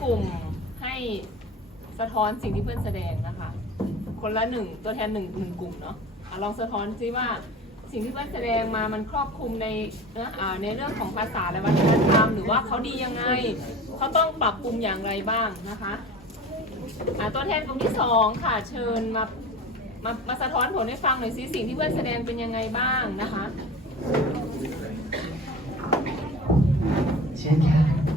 กลุ่มให้สะท้อนสิ่งที่เพื่อนแสดงนะคะ คนละหนึ่งตัวแทนหนึ่งหนึ่งกลุ่มเนาะอะลองสะท้อนซิว่าสิ่งที่เพื่อนแสดงมามันครอบคลุมในเนื้ออ่าในเรื่องของภาษาและวัฒนธรรมหรือว่าเขาดียังไงเขาต้องปรับปรุงอย่างไรบ้างนะคะอะตัวแทนกลุ่มที่สองค่ะเชิญมามามาสะท้อนผลให้ฟังหน่อยสิสิ่งที่เพื่อนแสดงเป็นยังไงบ้างนะคะ เชิญค่ะ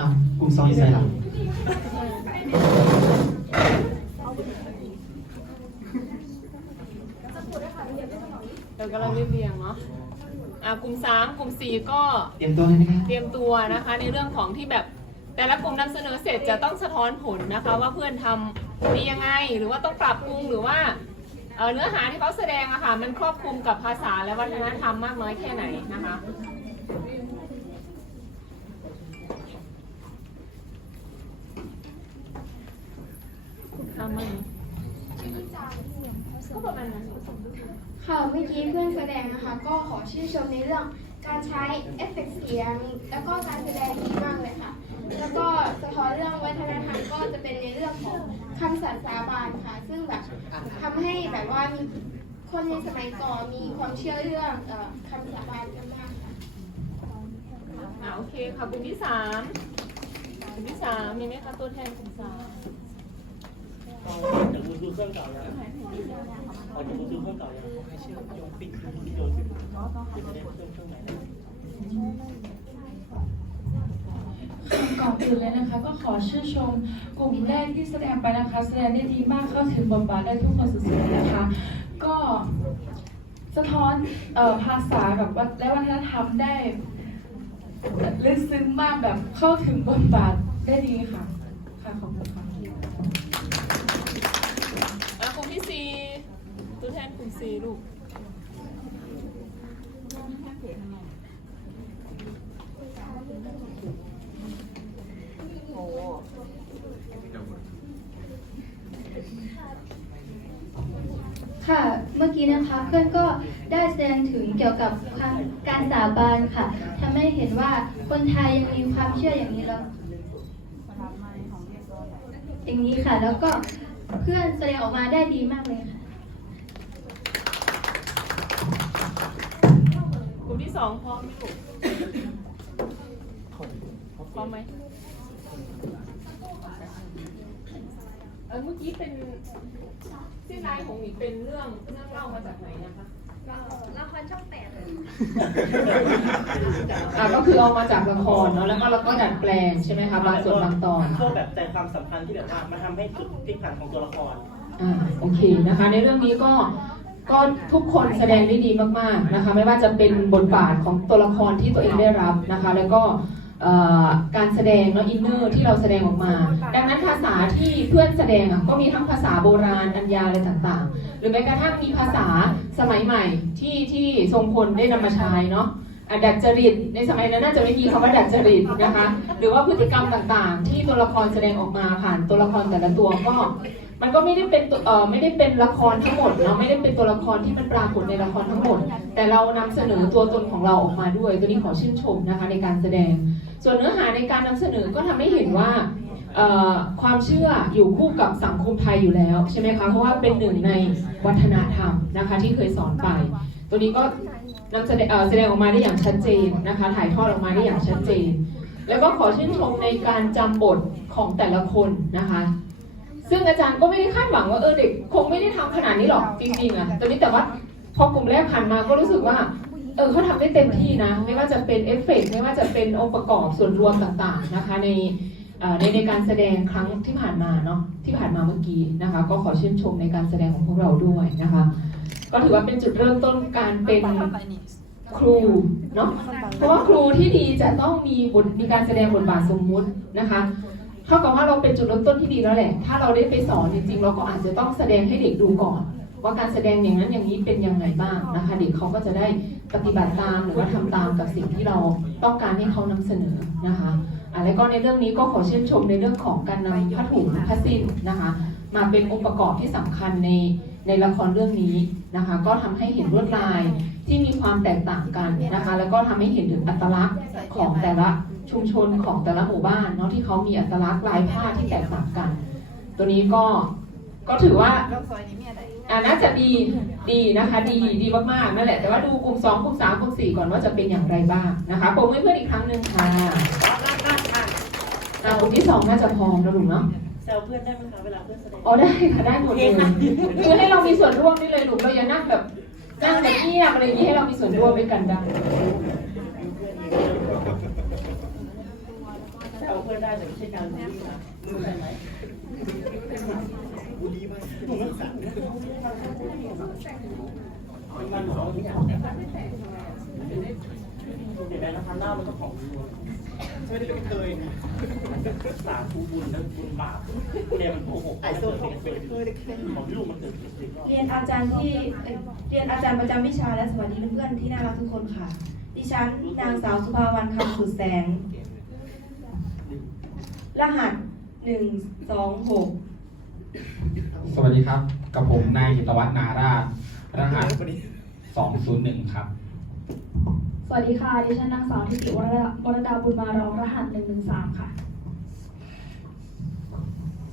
อากลุ่มสองอีกใส่หลังเดี๋ยวกำลังเรียบเรียงเนาะอะกลุ่มสามกลุ่มสี่ก็เตรียมตัวเลยนะคะเตรียมตัวนะคะ ในเรื่องของที่แบบแต่ละกลุ่มนำเสนอเสร็จจะต้องสะท้อนผลนะคะ ว่าเพื่อนทำดียังไงหรือว่าต้องปรับปรุงหรือว่าเอ่อเนื้อหาที่เขาแสดงอะค่ะมันครอบคลุมกับภาษาและวัฒนธรรมมากน้อยแค่ไหนนะคะ ทำมันก็ประมาณนั้นค่ะเมื่อกี้เพื่อนแสดงนะคะ ก็ขอชื่นชมในเรื่องการใช้เอฟเฟกต์เสียง แล้วก็การแสดงดีมากเลยค่ะ แล้วก็สะท้อนเรื่องวัฒนธรรมก็จะเป็นในเรื่องของคำสัตย์สาบานค่ะ ซึ่งแบบทำให้แบบว่ามีคนในสมัยก่อนมีความเชื่อเรื่องเอ่อคำสาบานกันมากค่ะอ่าโอเคค่ะกลุ่มที่สามกลุ่มที่สามมีไหมคะตัวแทนกลุ่มสามเอา จากมือถือเครื่องเก่ายังเอาจากมือถือเครื่องเก่ายังให้เชื่อมโยงปิดโยนปิดปิดไม่ได้เครื่องเครื่องไหนนะก่อนอื่นเลยนะคะ ก็ขอชื่นชมกลุ่มแรกที่แสดงไปนะคะ แสดงได้ดีมากเข้าถึงบทบาทได้ทุกคนสุดๆนะคะ ก็สะท้อนภาษากับและวัฒนธรรมได้ลึกซึ้งมากแบบเข้าถึงบทบาทได้ดีค่ะค่ะขอบคุณค่ะ อะกลุ่มที่สี่ตัว แทนกลุ่มสี่ลูกโอ้ค่ะเมื่อกี้นะคะเพื่อนก็ได้แสดงถึงเกี่ยวกับความการสาบานค่ะทำให้เห็นว่าคนไทยยังมีความเชื่ออย่างนี้แล้วอย่างนี้ค่ะ แล้วก็เพื่อนแสดงออกมาได้ดีมากเลยค่ะ องพร้อมไหมลูกพร้อมไหมเออเมื่อกี้เป็นสิ้นลายของหมีเป็นเรื่องเรื่องเล่ามาจากไหนนะคะละครช่องแปดอ่าก็คือเอามาจากละครเนาะแล้วก็เราก็ดัดแปลงใช่ไหมคะบางส่วนบางตอนพวกแบบใจความสำคัญที่แบบว่ามาทำให้จุดพลิกผันของตัวละครอ่าโอเคนะคะ ในเรื่องนี้ก็ ก็ทุกคนแสดงได้ดีมากๆนะคะไม่ว่าจะเป็นบทบาทของตัวละครที่ตัวเองได้รับนะคะ แล้วก็การแสดงแล้วอินเนอร์ที่เราแสดงออกมา ดังนั้นภาษาที่เพื่อนแสดงอะก็มีทั้งภาษาโบราณอัญญาอะไรต่างๆ หรือแม้กระทั่งมีภาษาสมัยใหม่ที่ที่ทรงพลได้นำมาใช้เนาะอะดัดจริตในสมัยนั้นน่าจะไม่มีคำว่าดัดจริตนะคะ หรือว่าพฤติกรรมต่างๆ ที่ตัวละครแสดงออกมาผ่านตัวละครแต่ละตัวก็ มันก็ไม่ได้เป็นตัวเอ่อไม่ได้เป็นละครทั้งหมดเนาะไม่ได้เป็นตัวละครที่มันปรากฏในละครทั้งหมด แต่เรานำเสนอตัวตนของเราออกมาด้วย ตัวนี้ขอชื่นชมนะคะในการแสดง ส่วนเนื้อหาในการนำเสนอก็ทำให้เห็นว่าความเชื่ออยู่คู่กับสังคมไทยอยู่แล้วใช่ไหมคะเพราะว่าเป็นหนึ่งในวัฒนธรรมนะคะที่เคยสอนไป ตัวนี้ก็นำแสดงเอ่อแสดงออกมาได้อย่างชัดเจนนะคะ ถ่ายทอดออกมาได้อย่างชัดเจน แล้วก็ขอชื่นชมในการจำบทของแต่ละคนนะคะ ซึ่งอาจารย์ก็ไม่ได้คาดหวังว่าเออเด็กคงไม่ได้ทำขนาดนี้หรอกจริงๆอะแต่นี้แต่ว่าพอกลุ่มแรกผ่านมาก็รู้สึกว่าเออเขาทำได้เต็มที่นะ ไม่ว่าจะเป็นเอฟเฟกต์ไม่ว่าจะเป็นองค์ประกอบส่วนรวมต่างๆนะคะในในในการแสดงครั้งที่ผ่านมาเนาะที่ผ่านมาเมื่อกี้นะคะ ก็ขอชื่นชมในการแสดงของพวกเราด้วยนะคะ ก็ถือว่าเป็นจุดเริ่มต้นการเป็นครูเนาะเพราะว่าครูที่ดีจะต้องมีบทมีการแสดงบทบาทสมมุตินะคะ เท่ากับว่าเราเป็นจุดเริ่มต้นที่ดีแล้วแหละ ถ้าเราได้ไปสอนจริงๆ เราก็อาจจะต้องแสดงให้เด็กดูก่อน ว่าการแสดงอย่างนั้นอย่างนี้เป็นยังไงบ้างนะคะ เด็กเขาก็จะได้ปฏิบัติตามหรือว่าทำตามกับสิ่งที่เราต้องการให้เขานำเสนอนะคะอะแล้วก็ในเรื่องนี้ก็ขอชื่นชมในเรื่องของการนำผ้าถุงผ้าสิ้นนะคะ มาเป็นองค์ประกอบที่สำคัญในในละครเรื่องนี้นะคะ ก็ทำให้เห็นลวดลายที่มีความแตกต่างกันนะคะ แล้วก็ทำให้เห็นถึงอัตลักษณ์ของแต่ละ ชุมชนของแต่ละหมู่บ้านเนาะที่เขามีอัตลักษณ์ลายผ้าที่แตกต่างกัน ตัวนี้ก็ก็ถือว่าอ่าน่าจะดีดีนะคะ ดีดีมากๆนั่นแหละ แต่ว่าดูกลุ่มสองกลุ่มสามกลุ่มสี่ก่อนว่าจะเป็นอย่างไรบ้างนะคะปรบมือให้เพื่อนอีกครั้งหนึ่งค่ะอ่ากลุ่มที่สองน่าจะพร้อมแล้วลูกเนาะแซวเพื่อนได้ไหมคะเวลาเพื่อนแสดงอ๋อได้ค่ะได้หมดเลยคือให้เรามีส่วนร่วมนี่เลยลูกเราอย่านั่งแบบนั่งแบบเงียบอะไรอย่างนี้ให้เรามีส่วนร่วมด้วยกันได้แซวเพื่อน ได้แต่ไม่ใช่การบูลลี่นะรู้ใช่ไหมบูลลี่มากหนูไม่สั่งมันมันหนูไม่อยากเดี๋ยวนะคะหน้ามันก็ของไม่ได้เป็นเคยสาธุบุญและบุญบาปเรียมันโกหกไอ้โซ่ของเคยของลูกมันเกิดขึ้นเรียนอาจารย์ที่เรียนอาจารย์ประจำวิชาและสวัสดีเพื่อนๆที่น่ารักทุกคนค่ะ ดิฉันนางสาวสุภาวันคำสุดแสง รหัสหนึ่งสองหกสวัสดีครับ กับผมนายกิตวัฒน์นาราชรหัส201 ครับ สวัสดีค่ะดิฉันนางสาวทิติวรดาวรดาบุญมารองรหัส113ค่ะ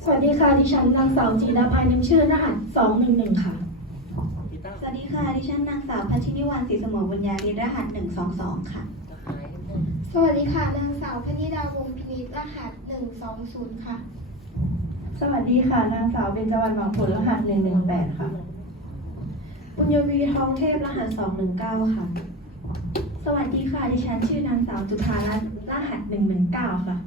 สวัสดีค่ะดิฉันนางสาวจีราภายน้ำชื่อรหัส211ค่ะกีตาร์สวัสดีค่ะ ดิฉันนางสาวพัชินิวันศรีสมรบุญญาเรียนรหัสหนึ่งสองสองค่ะ สวัสดีค่ะ นางสาวพนิดาวงศ์พินิจรหัส120ค่ะ สวัสดีค่ะ นางสาวเบญจวรรณหวังผลรหัสหนึ่งหนึ่งแปดค่ะบุญยวีทองเทพรหัสสองหนึ่งเก้าค่ะ สวัสดีค่ะ ดิฉันชื่อนางสาวจุธารัตน์รหัสหนึ่งหนึ่งเก้าค่ะ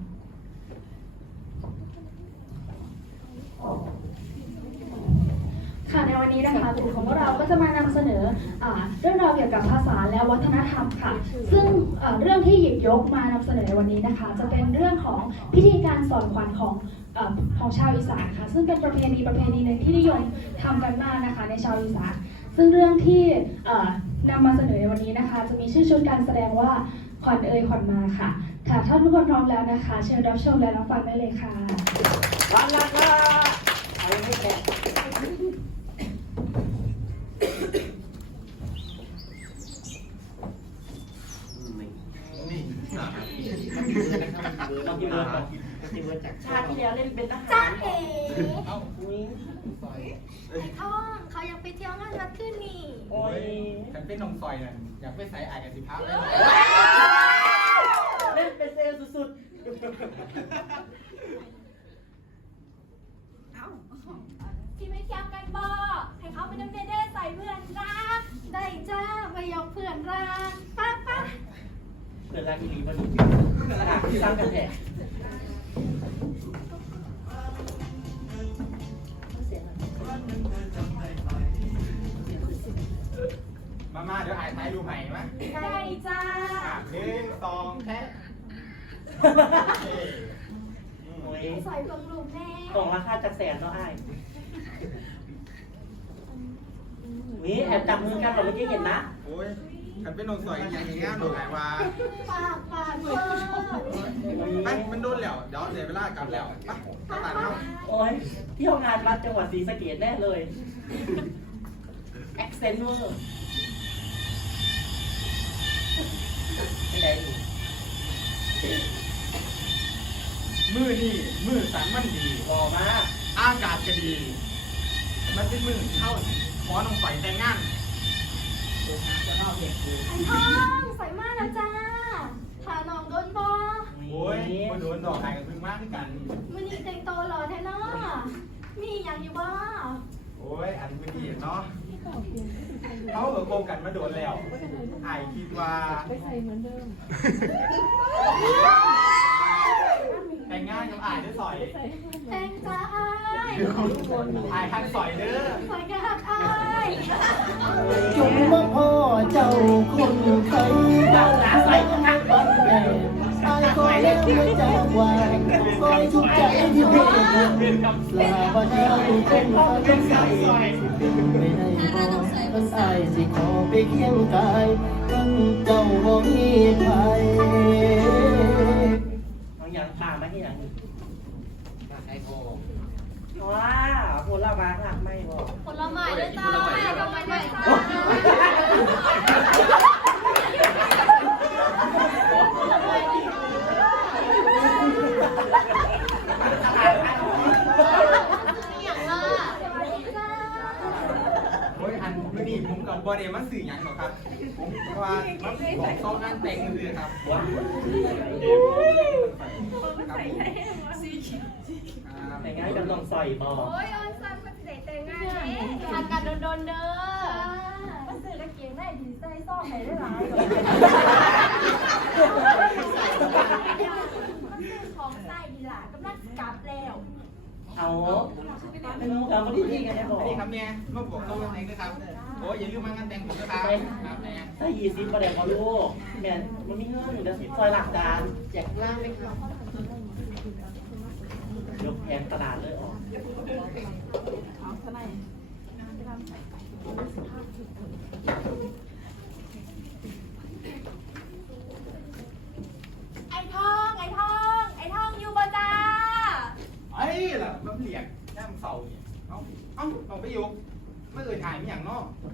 ค่ะในวันนี้นะคะกลุ่มของพวกเราก็จะมานำเสนออเรื่องราวเกี่ยวกับภาษาและวัฒนธรรมค่ะ ซึ่งเรื่องที่หยิบยกมานำเสนอในวันนี้นะคะ จะเป็นเรื่องของพิธีการสอนขวัญของอของชาวอีสานค่ะ ซึ่งเป็นประเพณีประเพณีหนึ่งที่นิยมทำกันมากนะคะในชาวอีสาน ซึ่งเรื่องที่อ่านำมาเสนอในวันนี้นะคะ จะมีชื่อชุดการแสดงว่าขวัญเอ่ยขวัญมาค่ะค่ะถ้านทุกคนพร้อมแล้วนะคะ เชิญรับชมและรับฟังได้เลยค่ะวันละค่ะเอาให้แตกต้องกินเบอร์ต้องกินเบอร์จากชาติที่แล้วเล่นเป็นทหาร จ้าเอ๋ เอ้าอุ้ย ไอ้ท่องเขายังไปเที่ยวงานวัดขึ้นนี่ โอ้ ยฉันเป็นนมซอยน่ะอยากไปใส่อายกันสิพับเล่นเป็นเซลล์สุดที่ไม่เที่ยวกันบ่ให้เขาไปน้ำเด้ใส่เพื่อนรักได้จ้าไปยกเพื่อนรักป้าป้าๆเกิดรักอีหลีมาดูสร้างกันแท้ มามาเดี๋ยวอายถ่ายรูปให้ไหมได้จ้าอะหนึ่งสองแค่โอ้ยใส่กลมรูปแน่กล่องราคาจากแสนเนาะไอ้ายนี่แอบจับมือกันเราเมื่อกี้เห็นนะ โอ้ยฉันเป็นนมซอยอย่างอย่างงี้ดูไหนว่าปากปากเพื่อนไปมันโดนแล้ว เดี๋ยวเดี๋ยวเวลากลับแล้วไปไปตัดเอาโอ้ยเที่ยวงานวัดจังหวัดศรีสะเกษแน่เลย แอคเซนต์เวอร์ ไม่ได้ดูมือนี่มือสันมันดีรอมากอากาศก็ดี มันเป็นมือเข้าขอน้องใส่แต่งงานจะเล่าเพลงคือไอ้ท่องใส่มากนะจ้าถาน้องโดนบอโอ้ยมาโดนดอกหายกันพึ่งมากด้วยกันมันนี่แต่งโตวหล่อแท้เนาะมีอย่างอยู่บ่โอ้ยอันพื้นที่เนาะ เขาเออโกงกันมาโดนแล้วไอายคิดว่าแต่งงานกับไอายด้วยสอยแต่งจ้าอ้ายไอายทันสอยเด้อ สวยกะหักอ้ายจงมาพ่อเจ้าคนไทยดังนะใส่ข้างบนแม่ไอ้ก็แล้วไม่จากว่าคอยทุกใจที่เพื่อนลาบ่เจ้าเป็นฟ้าจงใสไม่ได้บอกมันอายสิขอไปเคียงกายกันเจ้าบ่มีใครบางอย่างตามมาที่อย่างนี้ไอโกว้าผลไม้หลักไม่บอกผลไม้ด้วยจ้าผลไม้ด้วยจ้า โอ้ยอันมื่อนี้ผมกั บบอดี้มันสื่อหยังหรอกครับ ผมว่ามันบอกต้องงานแต่งเลยครับว้าวครับแต่ง่ายกับน้องใส่บอโอ้ยออนซันมันสิได้แต่งงานเนี่ยทานกันโดนๆเด้อมันซื้อกางเกงได้ดีใส่ซ่อมให้ได้หลายของใส่ดีล่ะกำลังกลับแล้ว เอาเป็นมุกเอาไม่ได้ที่กันนะบสอกวัสดีครับเนี่ยมาบอกต้องงานก็ครับโอ้ยอย่าลืมมางานแต่งผมนะครับครับเนี่ยถ้ายี่สิบประเดี๋ยวพอลูกแม่มันมีเงินเดี๋ยวสิซอยหลักจานแจกล่างไหมครับยกแผงตลาดเลยออก ไอ้ทองไอ้ทองไอ้ทองอยู่บ่จ้า ไอ้ ล่ะมันเหลียกย่างเสาเนี่ยเอ้าเอ้าเอาไปยกไม่เอ่ยถ่ายไม่อย่างนอกไป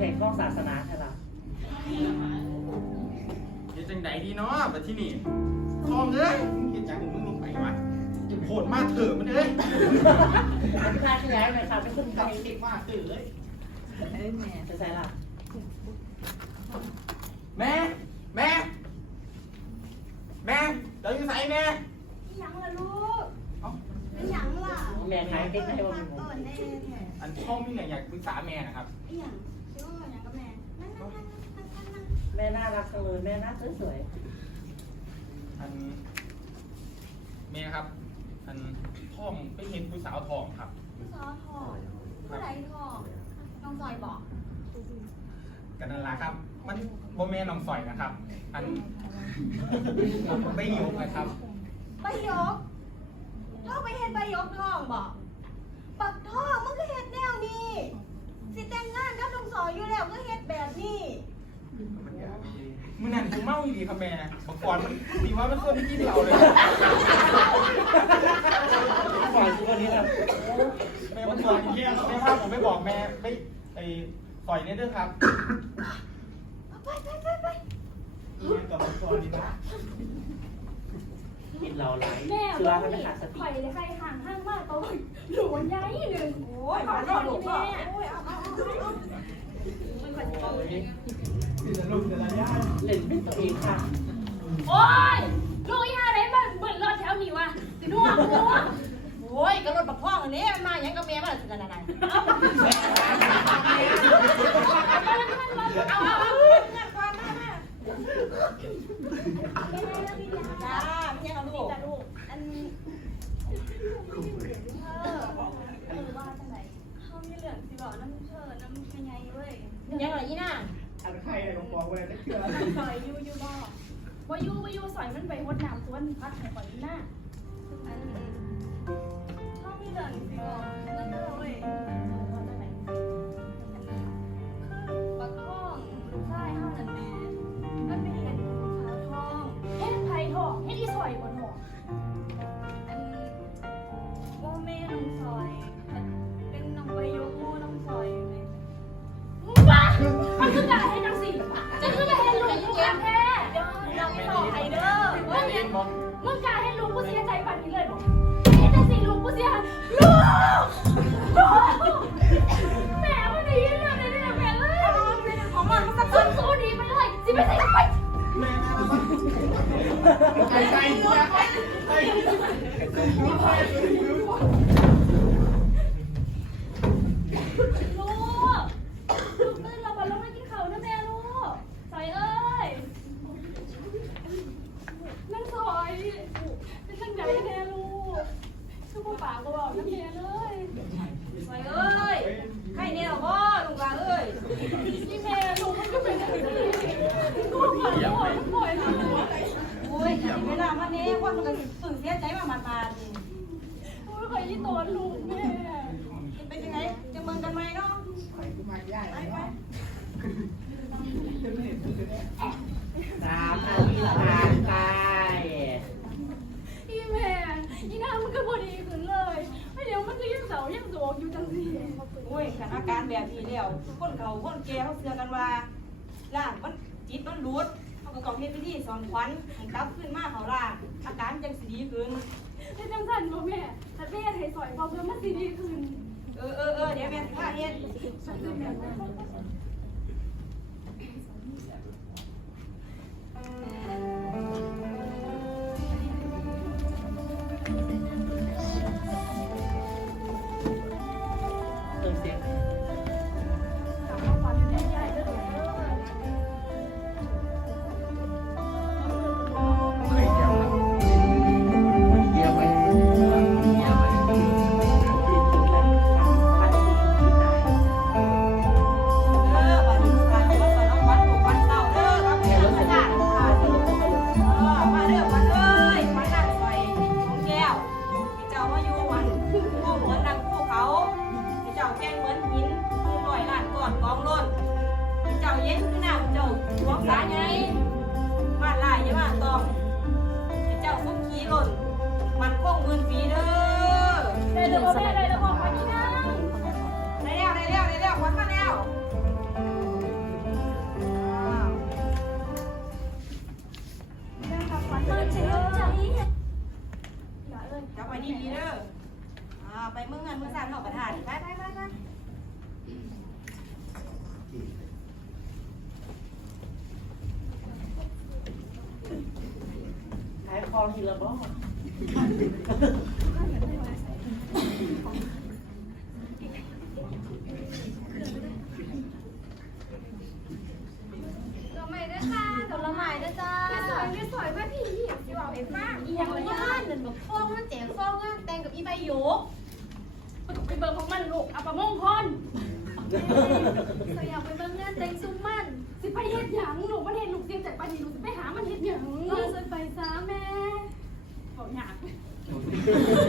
แทงกล้องศาสนาใช่ไหมเฮ็ดจังไดดีเนาะแบบที่นี่ทองเอ้ยมึงเฮ็ดจังมึงลงไปวะโหดมากเถอะมันเอ้ยค่าที่แล้วเลยค่ะเป็นคนไททำยเด็กมากเถอะเอ้ยจะใส่ละแม่ แม่ แม่เดี๋ยวอยู่ไหนแม่ยังล่ะลูกเอ้าเป็นยังล่ะแม่ขายใกล้ๆว่าเป็นก่อนแน่แท้อันพ่อมีอะไรอยากปรึกษาแม่นะครับอีหยัง ชื่อว่าหยังกับแม่นั่งนั่งนั่งนั่งนั่งนั่งแม่น่ารักจังเลยแม่น่าสวยอันแม่ครับ อันทองไปเห็นผู้สาวทองครับซอทองผู้ใดทองน้องจอยบอกกันนั่นละครับ มันโบแม่น้องสอยนะครับ อันไม่อยู่นะครับใบยกท่องไปเฮ็ดใบยกทองบอกปักทองมันก็เฮ็ดแนวนี้สิแต่งงานกับน้องซอยอยู่แล้วก็เฮ็ดแบบนี้มื่อนั้นกูเมาอีดีครับแม่บอกก่อนมันดีว่ามันคนที่กินเราเลยๆฝ่ายตัวนี้นะแม่มันก่อนเที่ยงแม่ว่าผมไม่บอกแม่ไปไอ้ปล่อยเนี่ยด้วยครับไปไปไปไปแม่กับมันก่อนดีนะกินเราไหลแม่เชื้ต้อองมันมีไม่ขาดสติไข่ในไข่ห่างห้างมากตัวหนูใหญ่หนึ่งโอ้ยขอโทษแม่โอ้ยเอาเอาเอาเอามัน ก็จะบอกเล่นเป็นตัวเองค่ะโอ้ยลูกย่าไหนบ้านเบิ่นรอดแถวนี้วะสินัวนัวโอ้ยกระโดดบักพ่องอันนี้มันมาอย่างกับเมียมันสินั่นนั่นเอาเอาเอางานความมากมากจ้าไม่ยังเอาลูกลูกอันเออเออว่าจังไหนเขามีเหลืองสิบอกน้ำเธอน้ำเป็นไงเว้ย ยังไงยี่น่ะอันใครลงบอกไว้แล้วเชื่อซอยยูยูบอกว่ายูว่ายูซอยมันไปหดน้ำสวนพัดให้ก่อนหน้าอันเขามีเหลืองสิบอกน้ำเธอเว้ย โอ้ยสถานการณ์แบบนี้แล้วคนเขาคนแก่เขาเสือกันว่าล่างมันจิตมันรุดเขาก็กองเฮ็ดพิที่สอนควันให้กลับขึ้นมาเขาล่าอาการยังสิดีขึ้นเฮ็ดจังซั่นบ่แม่ถ้าแม่ให้สอยเบ่เพิ่อมันสิดีขึ้นเออเออเออเดี๋ยวแม่สิพาเฮ็ดเออ อ่าไปมือเงินมือสามหอกกระถานไปไปไปไปขายคองทีละบ้อง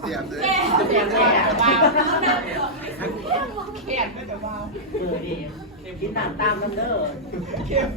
เสียบเลยเสียบเลยอะว้าวเขียนไม่แต่ว้าวเออดีกินตามตามกันเด้อเขียน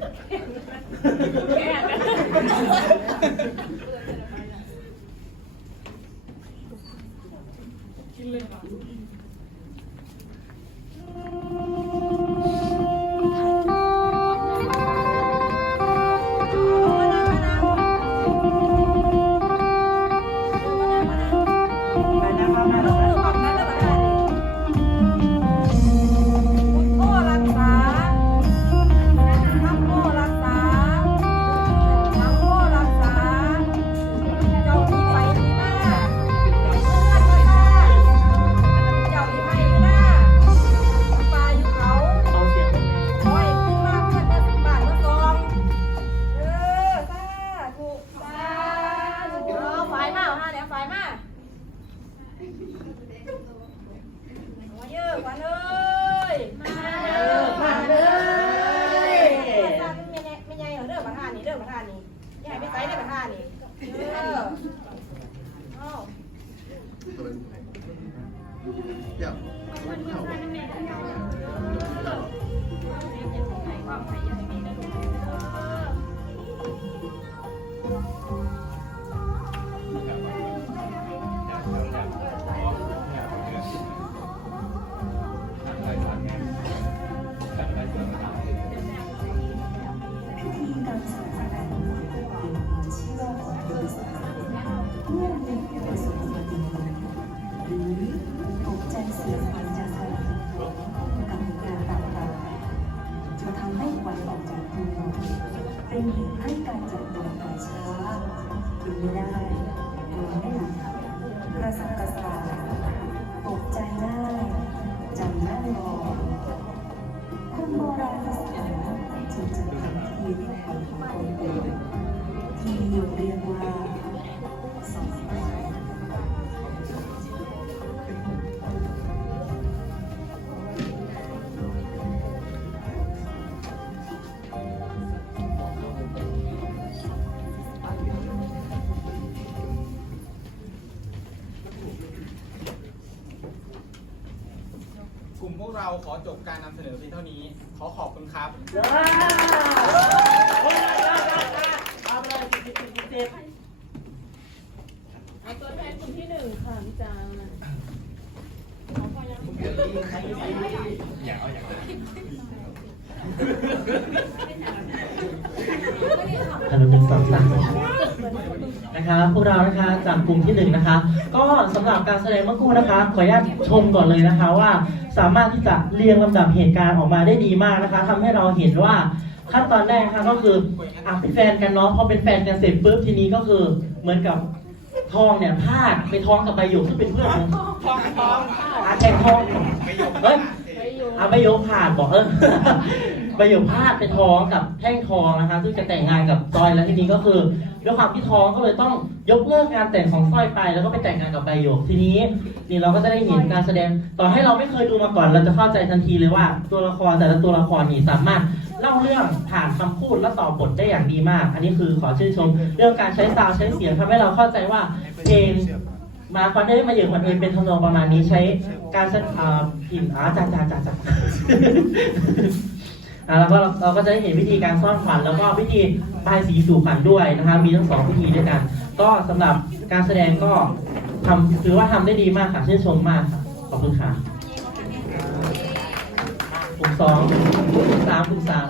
这样，我我。 หรือไม่ได้นอนไม่หนักกระสับกระส่ายตกใจได้จำได้รอคนโบราณสถานจึงจะทำทีเรียกขวัญของตนเอ ขอจบการนำเสนอเพียงเท่านี้ ขอขอบคุณครับว้าวโอ้ยเอาไปเลยสิบสิบสิบสิบเอาตัวแทนคนที่หนึ่งค่ะพี่จา งฮัลโหลหนึ่งสองสามนะคะพวกเรานะคะจากกลุ่มที่หนึ่งนะคะ ก็สำหรับการแสดงเมื่อครู่นะคะ ขออนุญาตชมก่อนเลยนะคะว่าสามารถที่จะเรียงลำดับเหตุการณ์ออกมาได้ดีมากนะคะทำให้เราเห็นว่าขั้นตอนแรกนะคะก็คืออะเป็นแฟนกันเนาะพอเป็นแฟนกันเสร็จปุ๊บทีนี้ก็คือเหมือนกับทองเนี่ยพลาดไปท้องกับใบหยกซึ่งเป็นเพื่อนของทองทองอาแทงทองเฮ้ยอาใบโยกผ่านบอกเออ ใบโยกพลาดไปท้องกับแท่งทองนะคะซึ่งจะแต่งงานกับจอยแล้วทีนี้ก็คือด้วยความที่ท้องก็เลยต้องยกเลิกงานแต่งของสร้อยไป แล้วก็ไปแต่งงานกับใบโยกทีนี้ นี่เราก็จะได้เห็นการแสดงต่อให้เราไม่เคยดูมาก่อน เราจะเข้าใจทันทีเลยว่า ตัวละครแต่ละตัวละครนี่สามารถเล่าเรื่องผ่านคำพูดและต่อบทได้อย่างดีมาก อันนี้คือขอชื่นชม เรื่องการใช้ซาวใช้เสียงทำให้เราเข้าใจว่าเพลงมาคอนได้มาเยอะคนอื่นเป็นทำนองประมาณนี้ใช้การแสดอ่าพิมพ์อ่าจ่าจ่าจ่าจ่า แล้วก็เราก็จะได้เห็นวิธีการซ่อนขวัญแล้วก็วิธีบายสีสู่ขวัญด้วยนะคะมีทั้งสองวิธีด้วยกัน ก็สำหรับการแสดงก็ทำถือว่าทำได้ดีมากค่ะชื่นชมมากค่ะขอบคุณค่ะกลุ่มสองกลุ่มสามกลุ่มสาม